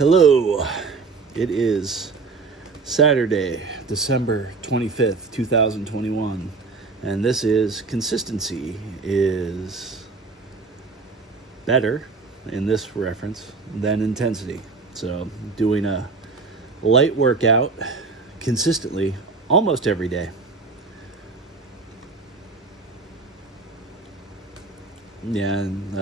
Hello. It is Saturday, December 25th, 2021. And this is consistency is better in this reference than intensity. So doing a light workout consistently almost every day. Yeah, and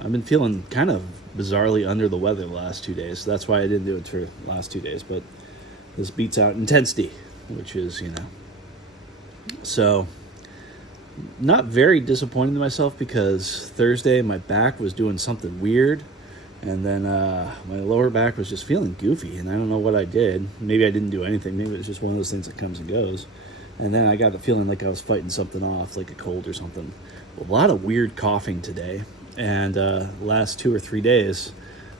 I've been feeling kind of bizarrely under the weather the last 2 days. So that's why I didn't do it for the last 2 days. But this beats out intensity, which is, So, not very disappointed in myself because Thursday my back was doing something weird. And then my lower back was just feeling goofy. And I don't know what I did. Maybe I didn't do anything. Maybe it's just one of those things that comes and goes. And then I got the feeling like I was fighting something off, like a cold or something. A lot of weird coughing today. And last 2 or 3 days,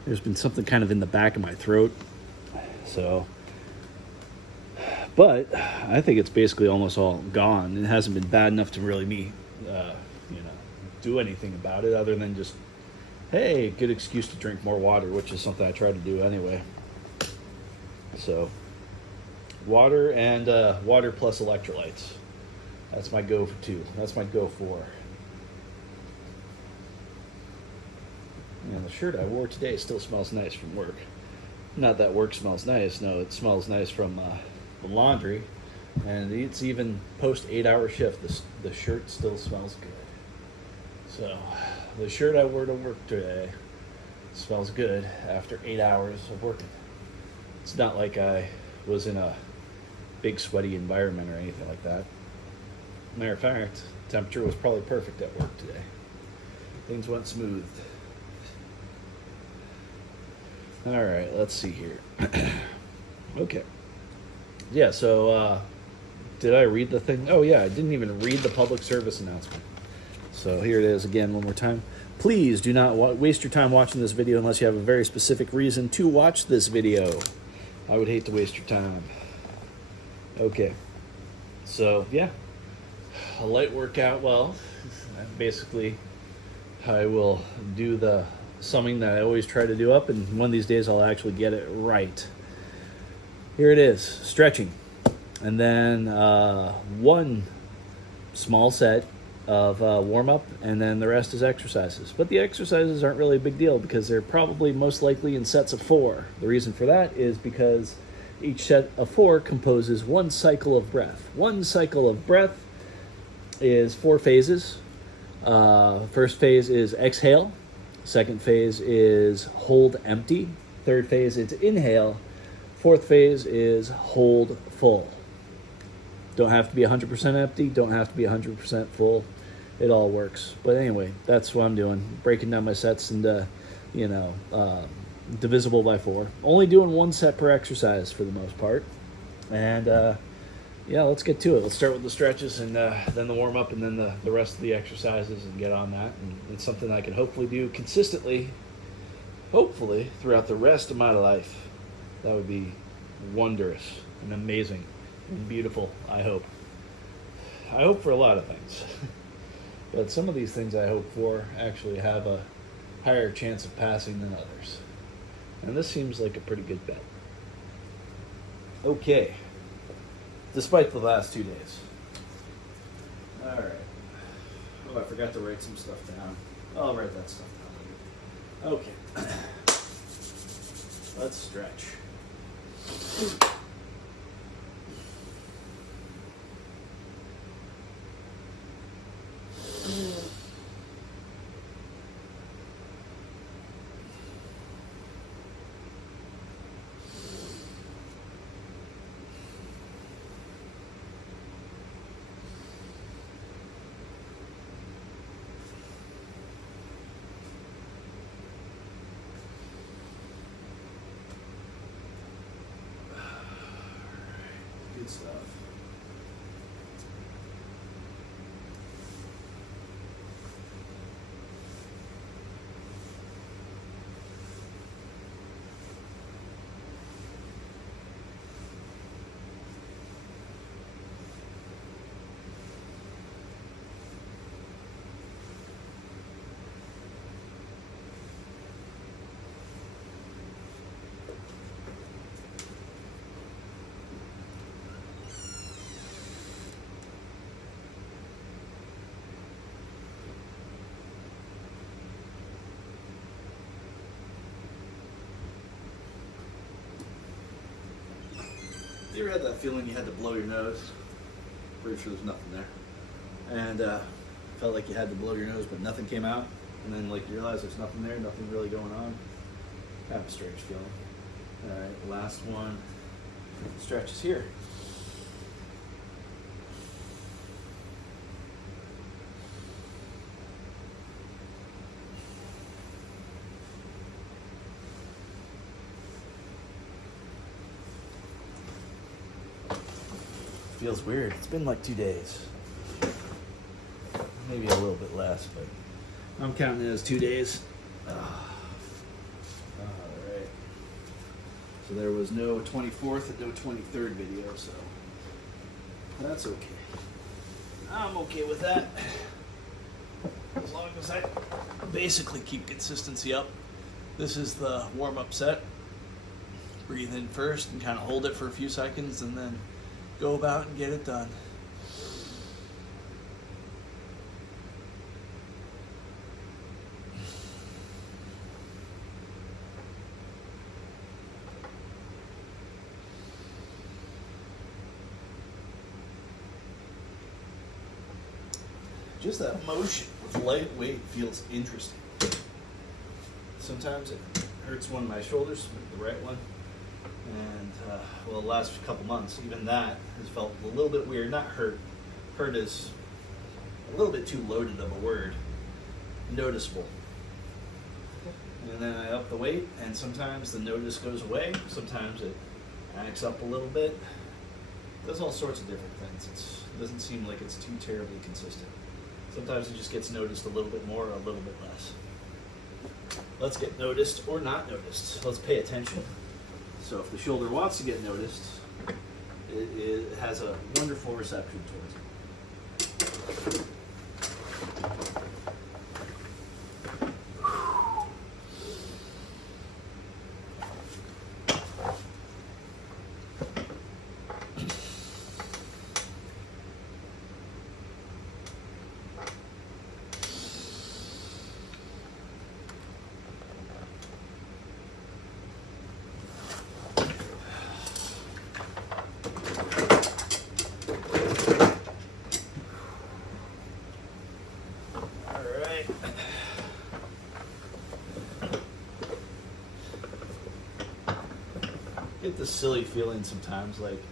there's been something kind of in the back of my throat. So, but I think it's basically almost all gone. It hasn't been bad enough to really do anything about it other than just, hey, good excuse to drink more water, which is something I try to do anyway. So, water and water plus electrolytes. That's my go for two. That's my go for. And the shirt I wore today still smells nice from work. Not that work smells nice. No, it smells nice from the laundry. And it's even post 8-hour shift. The shirt still smells good. So the shirt I wore to work today smells good after 8 hours of working. It's not like I was in a big sweaty environment or anything like that. Matter of fact, temperature was probably perfect at work today. Things went smooth. All right, let's see here. Okay. Yeah, so did I read the thing? Oh, yeah, I didn't even read the public service announcement. So here it is again one more time. Please do not waste your time watching this video unless you have a very specific reason to watch this video. I would hate to waste your time. Okay. So, yeah. A light workout, well, basically I will do the summing that I always try to do up, and one of these days I'll actually get it right. Here it is, stretching. And then one small set of warm-up, and then the rest is exercises. But the exercises aren't really a big deal because they're probably most likely in sets of 4. The reason for that is because each set of 4 composes one cycle of breath. One cycle of breath is 4 phases. First phase is exhale. Second phase is hold empty. Third phase is inhale. Fourth phase is hold full. Don't have to be 100% empty. Don't have to be 100% full. It all works. But anyway, that's what I'm doing. Breaking down my sets into, divisible by 4. Only doing 1 set per exercise for the most part. And let's get to it. Let's start with the stretches and then the warm-up and then the rest of the exercises and get on that. And it's something I can hopefully do consistently, hopefully, throughout the rest of my life. That would be wondrous and amazing and beautiful, I hope. I hope for a lot of things. But some of these things I hope for actually have a higher chance of passing than others. And this seems like a pretty good bet. Okay. Despite the last 2 days. All right. Oh, I forgot to write some stuff down. I'll write that stuff down later. Okay. Let's stretch. Good stuff. You ever had that feeling you had to blow your nose? Pretty sure there's nothing there. And felt like you had to blow your nose, but nothing came out. And then like you realize there's nothing there, nothing really going on. Kind of a strange feeling. All right, last one. Stretches here. Feels weird. It's been like 2 days. Maybe a little bit less, but I'm counting it as 2 days. Alright. So there was no 24th and no 23rd video, so that's okay. I'm okay with that. As long as I basically keep consistency up. This is the warm-up set. Breathe in first and kind of hold it for a few seconds and then go about and get it done. Just that motion with lightweight feels interesting. Sometimes it hurts one of my shoulders, the right one. And well, the last couple months, even that has felt a little bit weird. Not hurt. Hurt is a little bit too loaded of a word. Noticeable. And then I up the weight, and sometimes the notice goes away. Sometimes it acts up a little bit. It does all sorts of different things. It doesn't seem like it's too terribly consistent. Sometimes it just gets noticed a little bit more or a little bit less. Let's get noticed or not noticed. Let's pay attention. So if the shoulder wants to get noticed, it has a wonderful reception towards it. Get this silly feeling sometimes, like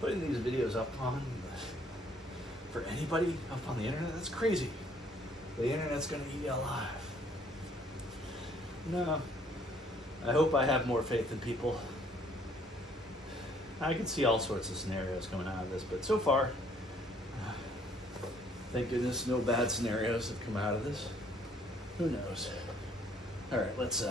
putting these videos up on for anybody up on the internet. That's crazy. The internet's gonna eat you alive. No, I hope I have more faith in people. I can see all sorts of scenarios coming out of this, but so far, thank goodness, no bad scenarios have come out of this. Who knows? All right, let's.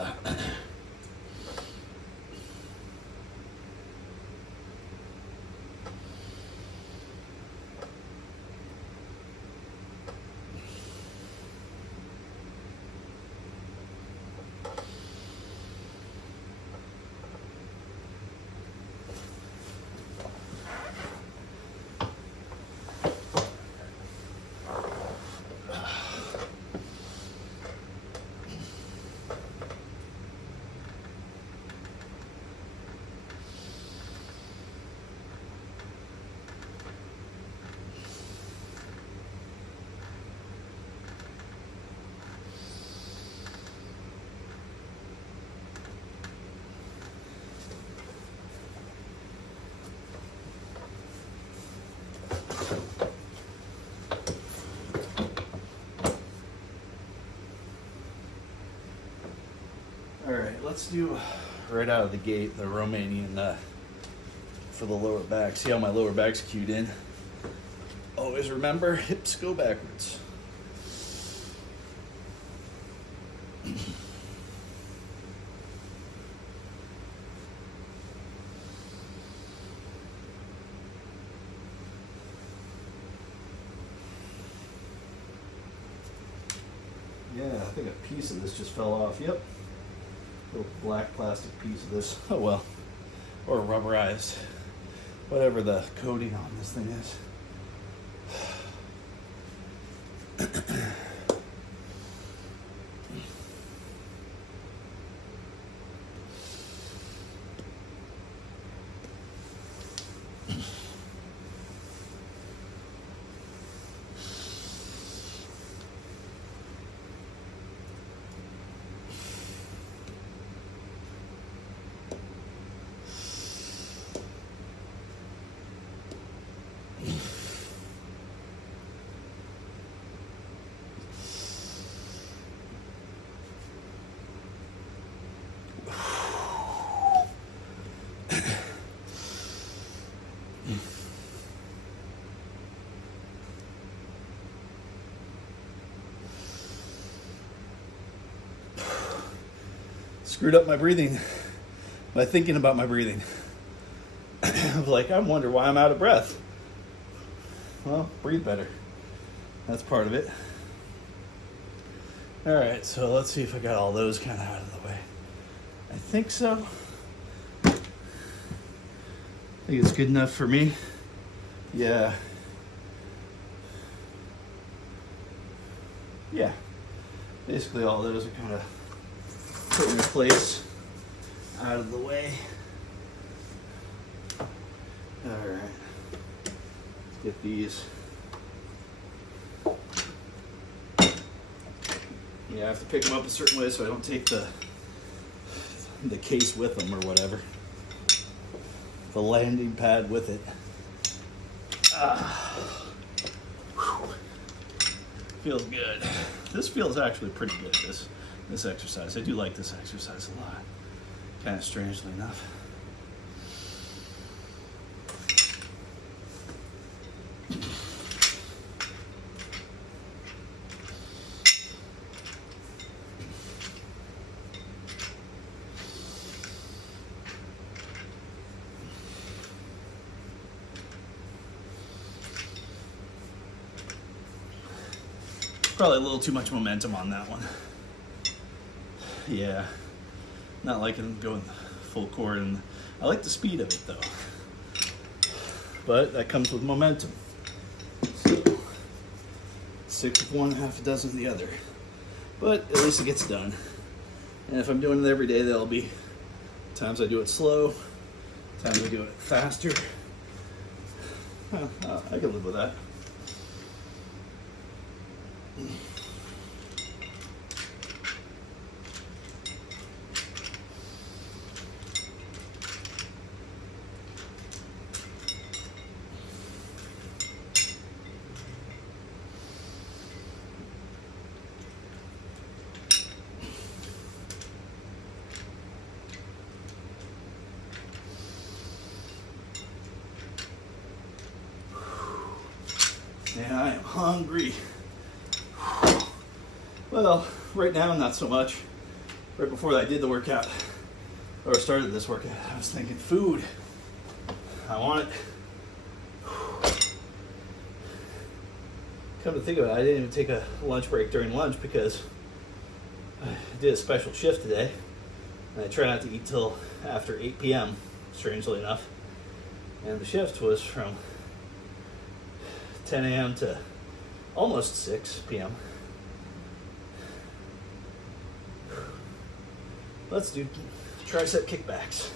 Let's do right out of the gate the Romanian for the lower back. See how my lower back's cued in? Always remember, hips go backwards. Yeah, I think a piece of this just fell off. Yep. Little black plastic piece of this. Oh well. Or rubberized. Whatever the coating on this thing is. screwed up my breathing by thinking about my breathing. I was like, I wonder why I'm out of breath. Well, breathe better. That's part of it. All right, so let's see if I got all those kind of out of the way. I think so. I think it's good enough for me. Yeah. Yeah. Basically all those are kind of put in place, out of the way. All right. Let's get these. Yeah, I have to pick them up a certain way so I don't take the case with them or whatever. The landing pad with it. Feels good. This feels actually pretty good, this exercise. I do like this exercise a lot. Kind of strangely enough. Probably a little too much momentum on that one. Yeah, not liking going full cord, and I like the speed of it though. But that comes with momentum. So 6 of one, half a dozen of the other. But at least it gets done. And if I'm doing it every day, there'll be times I do it slow, times I do it faster. I can live with that. And I am hungry. Well, right now, not so much. Right before I did the workout, or started this workout, I was thinking food. I want it. Come to think of it, I didn't even take a lunch break during lunch because I did a special shift today. And I try not to eat till after 8 p.m., strangely enough. And the shift was from 10 a.m. to almost 6 p.m. Let's do tricep kickbacks.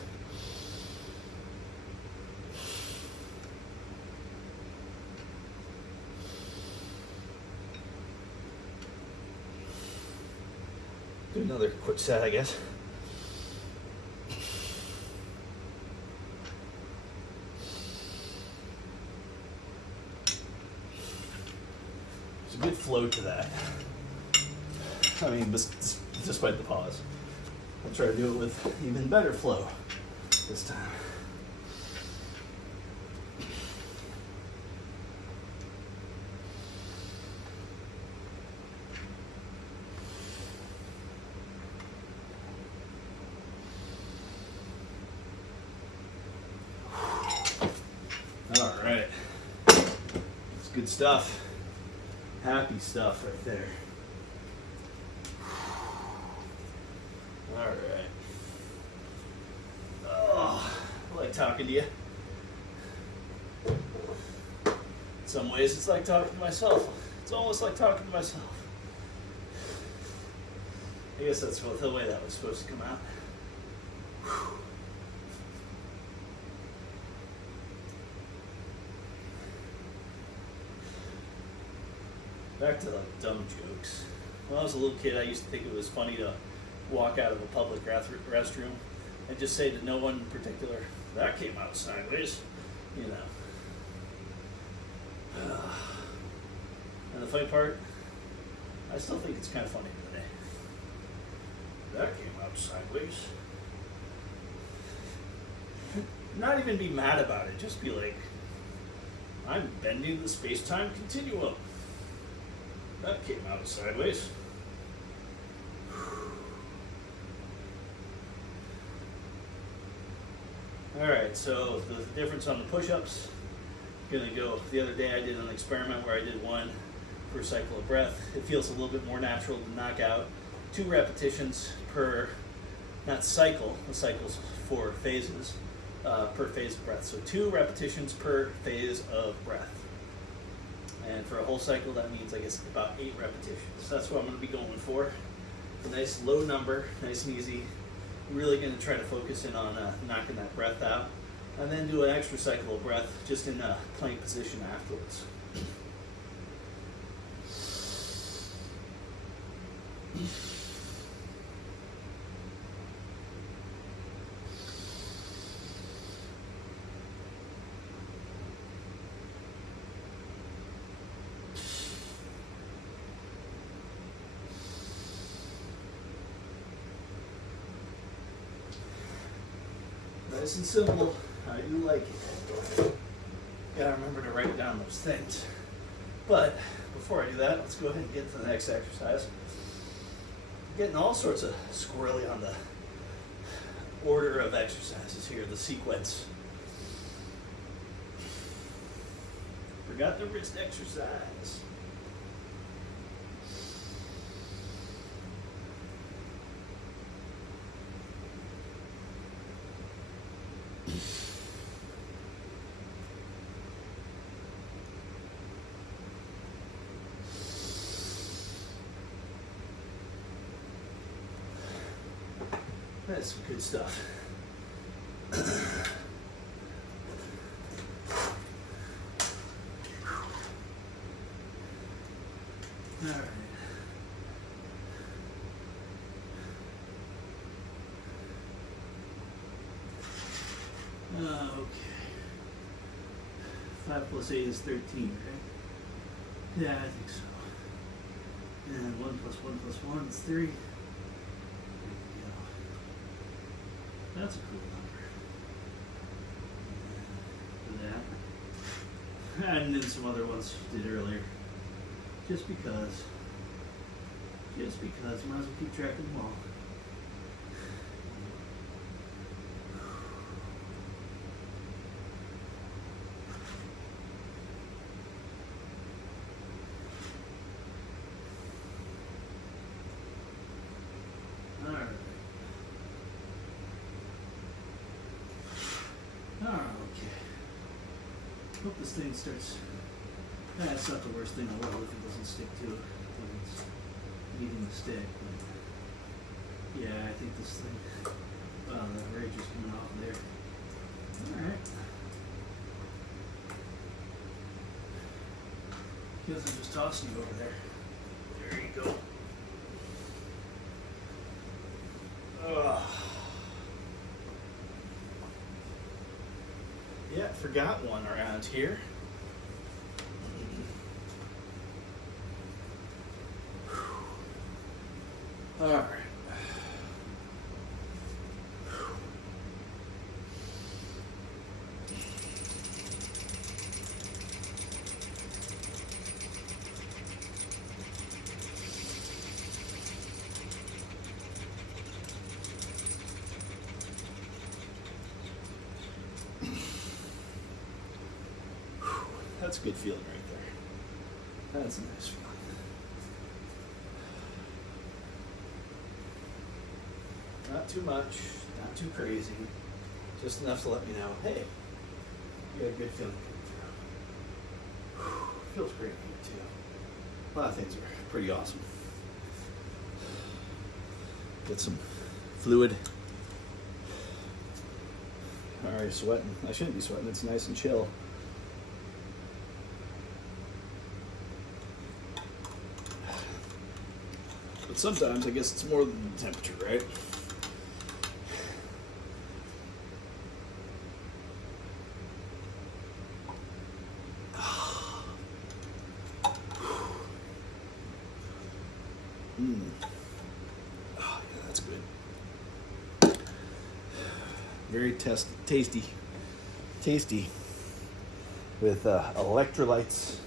Do another quick set, I guess. There's a good flow to that. I mean, despite the pause. I'll try to do it with even better flow this time. All right. It's good stuff. Happy stuff right there. All right. Oh, I like talking to you. In some ways, it's like talking to myself. It's almost like talking to myself. I guess that's the way that was supposed to come out. Back to like dumb jokes. When I was a little kid, I used to think it was funny to walk out of a public restroom and just say to no one in particular, that came out sideways, you know. And the funny part, I still think it's kind of funny today. That came out sideways. Not even be mad about it, just be like, I'm bending the space-time continuum. That came out sideways. All right, so the difference on the push-ups, gonna go, the other day I did an experiment where I did one per cycle of breath. It feels a little bit more natural to knock out 2 repetitions per, not cycle, the cycle's 4 phases, per phase of breath. So 2 repetitions per phase of breath. And for a whole cycle, that means I guess about 8 repetitions. So that's what I'm gonna be going for. A nice low number, nice and easy. Really gonna try to focus in on knocking that breath out. And then do an extra cycle of breath just in a plank position afterwards. Nice and simple. I do like it. Gotta remember to write down those things. But before I do that, let's go ahead and get to the next exercise. Getting all sorts of squirrely on the order of exercises here, the sequence. Forgot the wrist exercise. That's some good stuff. All right. Okay. 5 plus 8 is 13, right? Yeah, I think so. And 1 plus 1 plus 1 is 3. That's a cool number. For that. And then some other ones did earlier. Just because. Might as well keep track of them all. Hope this thing starts. That's not the worst thing in the world if it doesn't stick to it when it's needing to stick. But yeah, I think this thing. Wow, that rage is coming off there. Alright. Guess I'm just tossing you over there. There you go. Ugh. Yeah, forgot one around here. All right. That's a good feeling right there. That's a nice feeling. Not too much, not too crazy, just enough to let me know, hey, you had a good feeling coming through. Feels great here too. A lot of things are pretty awesome. Get some fluid. Alright, sweating. I shouldn't be sweating, it's nice and chill. But sometimes I guess it's more than the temperature, right? Oh, yeah, that's good. Very tasty with electrolytes.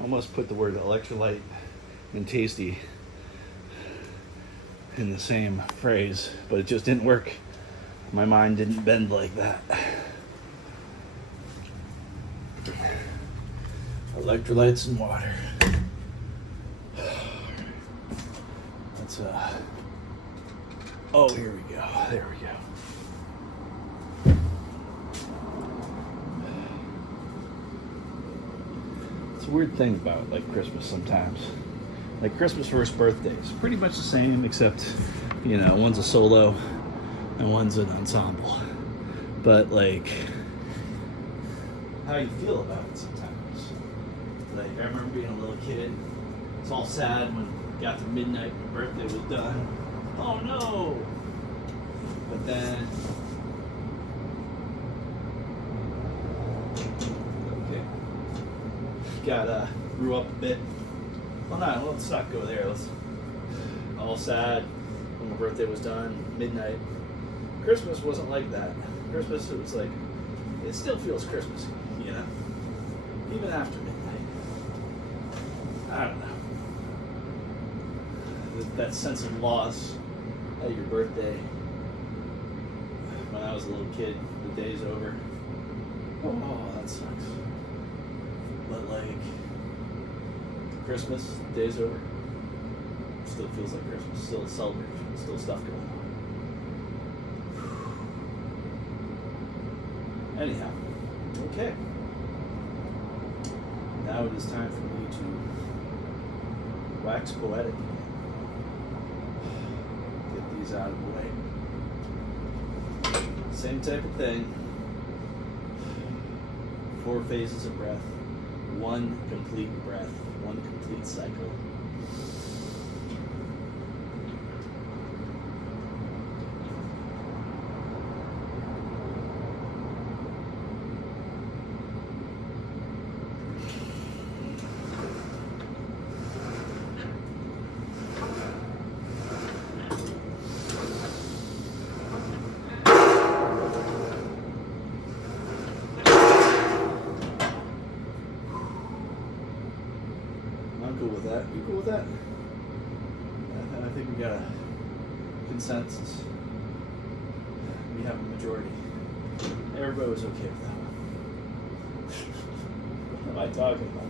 Almost put the word electrolyte and tasty in the same phrase, but it just didn't work. My mind didn't bend like that. Electrolytes and water. Let's oh, here we go. There we go. It's a weird thing about like Christmas sometimes. Like Christmas first birthdays, pretty much the same, except, you know, one's a solo and one's an ensemble. But like, how you feel about it sometimes. Like, I remember being a little kid. It's all sad when it got to midnight, my birthday was done. Oh no! But then, okay, grew up a bit. Well, no, let's not go there. Let's, all sad when my birthday was done, midnight. Christmas wasn't like that. Christmas, it was like, it still feels Christmassy, you know? Even after midnight. I don't know. That sense of loss at your birthday. When I was a little kid, the day's over. Oh, that sucks. But like, Christmas, the day's over. Still feels like Christmas. Still a celebration. Still stuff going on. Anyhow, okay. Now it is time for me to wax poetic again. Get these out of the way. Same type of thing. 4 phases of breath. 1 complete breath. 1 complete cycle. Cool with that. You cool with that? And I think we got a consensus. We have a majority. Everybody was okay with that one. What am I talking about?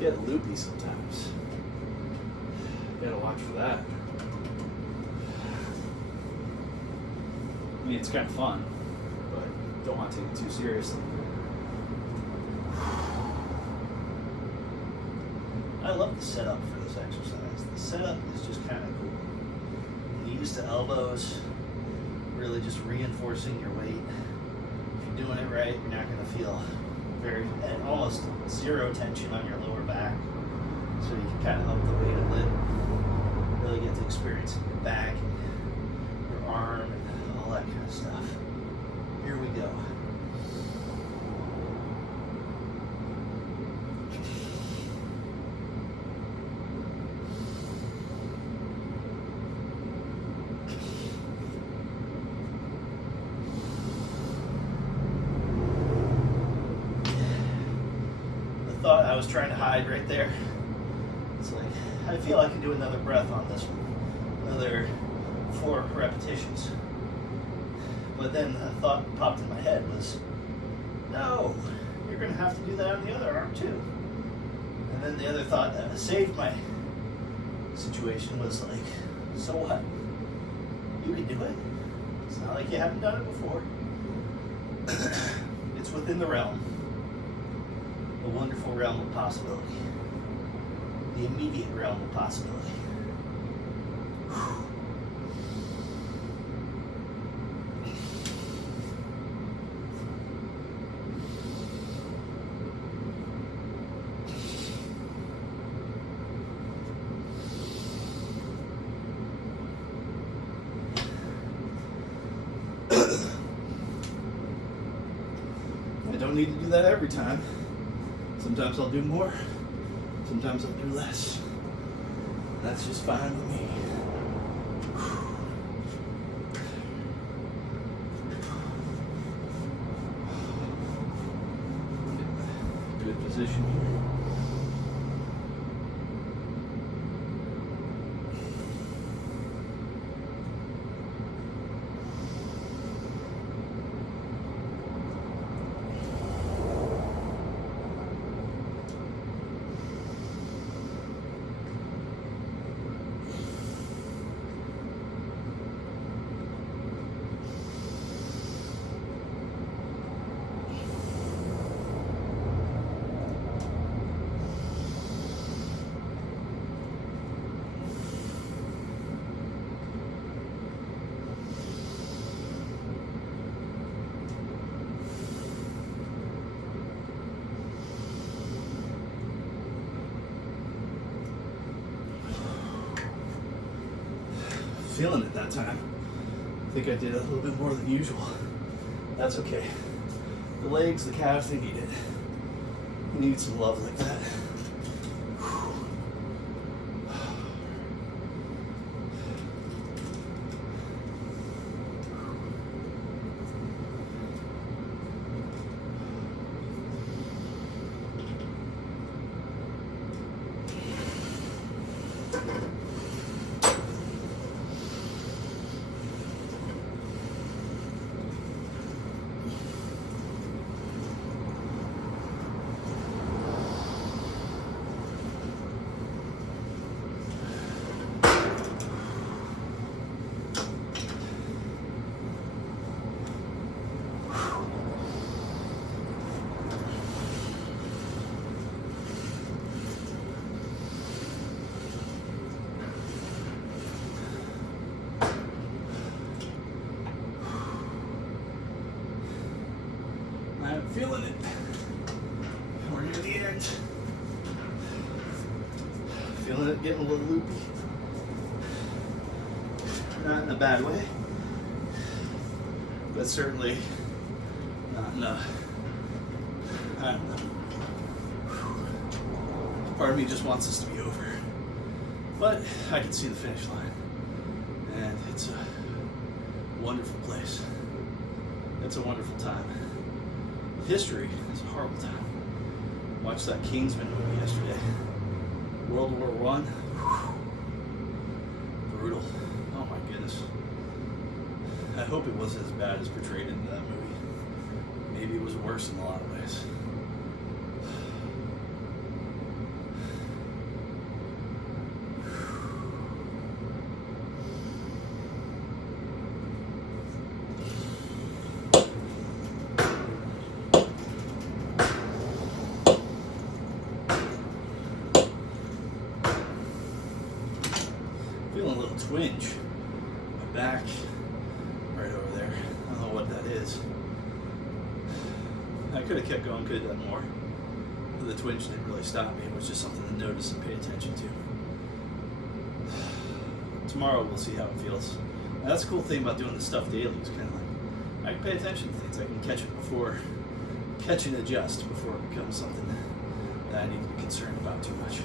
Get loopy sometimes. You gotta watch for that. I mean, it's kind of fun, but don't want to take it too seriously. I love the setup for this exercise. The setup is just kind of cool. Knees to elbows, really just reinforcing your weight. If you're doing it right, you're not going to feel almost zero tension on your lower back. So you can kind of up the weight a bit. Really get to experience your back, your arm, and all that kind of stuff. Here we go. Thought I was trying to hide right there. It's like, I feel I can do another breath on this one. Another 4 repetitions. But then the thought popped in my head was, no, you're going to have to do that on the other arm too. And then the other thought that saved my situation was like, so what? You can do it. It's not like you haven't done it before. It's within the realm. A wonderful realm of possibility. The immediate realm of possibility. I don't need to do that every time. Sometimes I'll do more, sometimes I'll do less. That's just fine with me. Good position here. feeling it that time. I think I did a little bit more than usual. That's okay. The legs, the calves, they need it. You need some love like that. I'm feeling it. We're near the end. Feeling it getting a little loopy. Not in a bad way, but certainly not in a, I don't know. Part of me just wants this to be over. But I can see the finish line. And it's a wonderful place. It's a wonderful time. History is a horrible time. Watched that Kingsman movie yesterday. World War I. Brutal. Oh my goodness. I hope it wasn't as bad as portrayed in that movie. Maybe it was worse in a lot of ways. Feeling a little twinge. My back, right over there. I don't know what that is. I could have kept going, could have done more. But the twinge didn't really stop me. It was just something to notice and pay attention to. Tomorrow we'll see how it feels. And that's the cool thing about doing this stuff daily. It's kind of like I can pay attention to things. I can catch it before, catch and adjust before it becomes something that I need to be concerned about too much.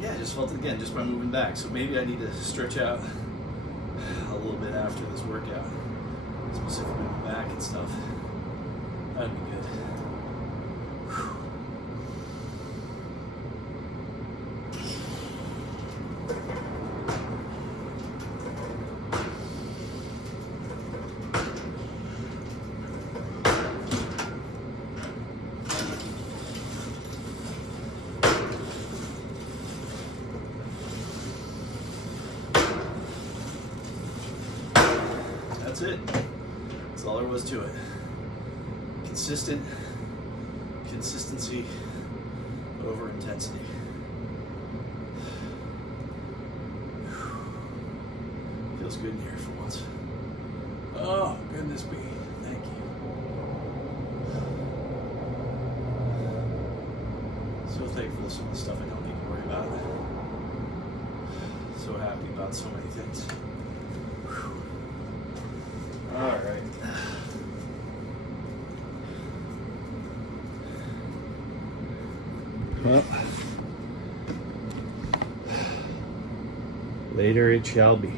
Yeah, I just felt it again just by moving back. So maybe I need to stretch out a little bit after this workout, specifically my back and stuff. That'd be good. That's it. That's all there was to it. Consistency over intensity. Feels good in here for once. Oh, goodness me. Thank you. So thankful for some of the stuff I don't need to worry about. So happy about so many things. All right. Well, later it shall be.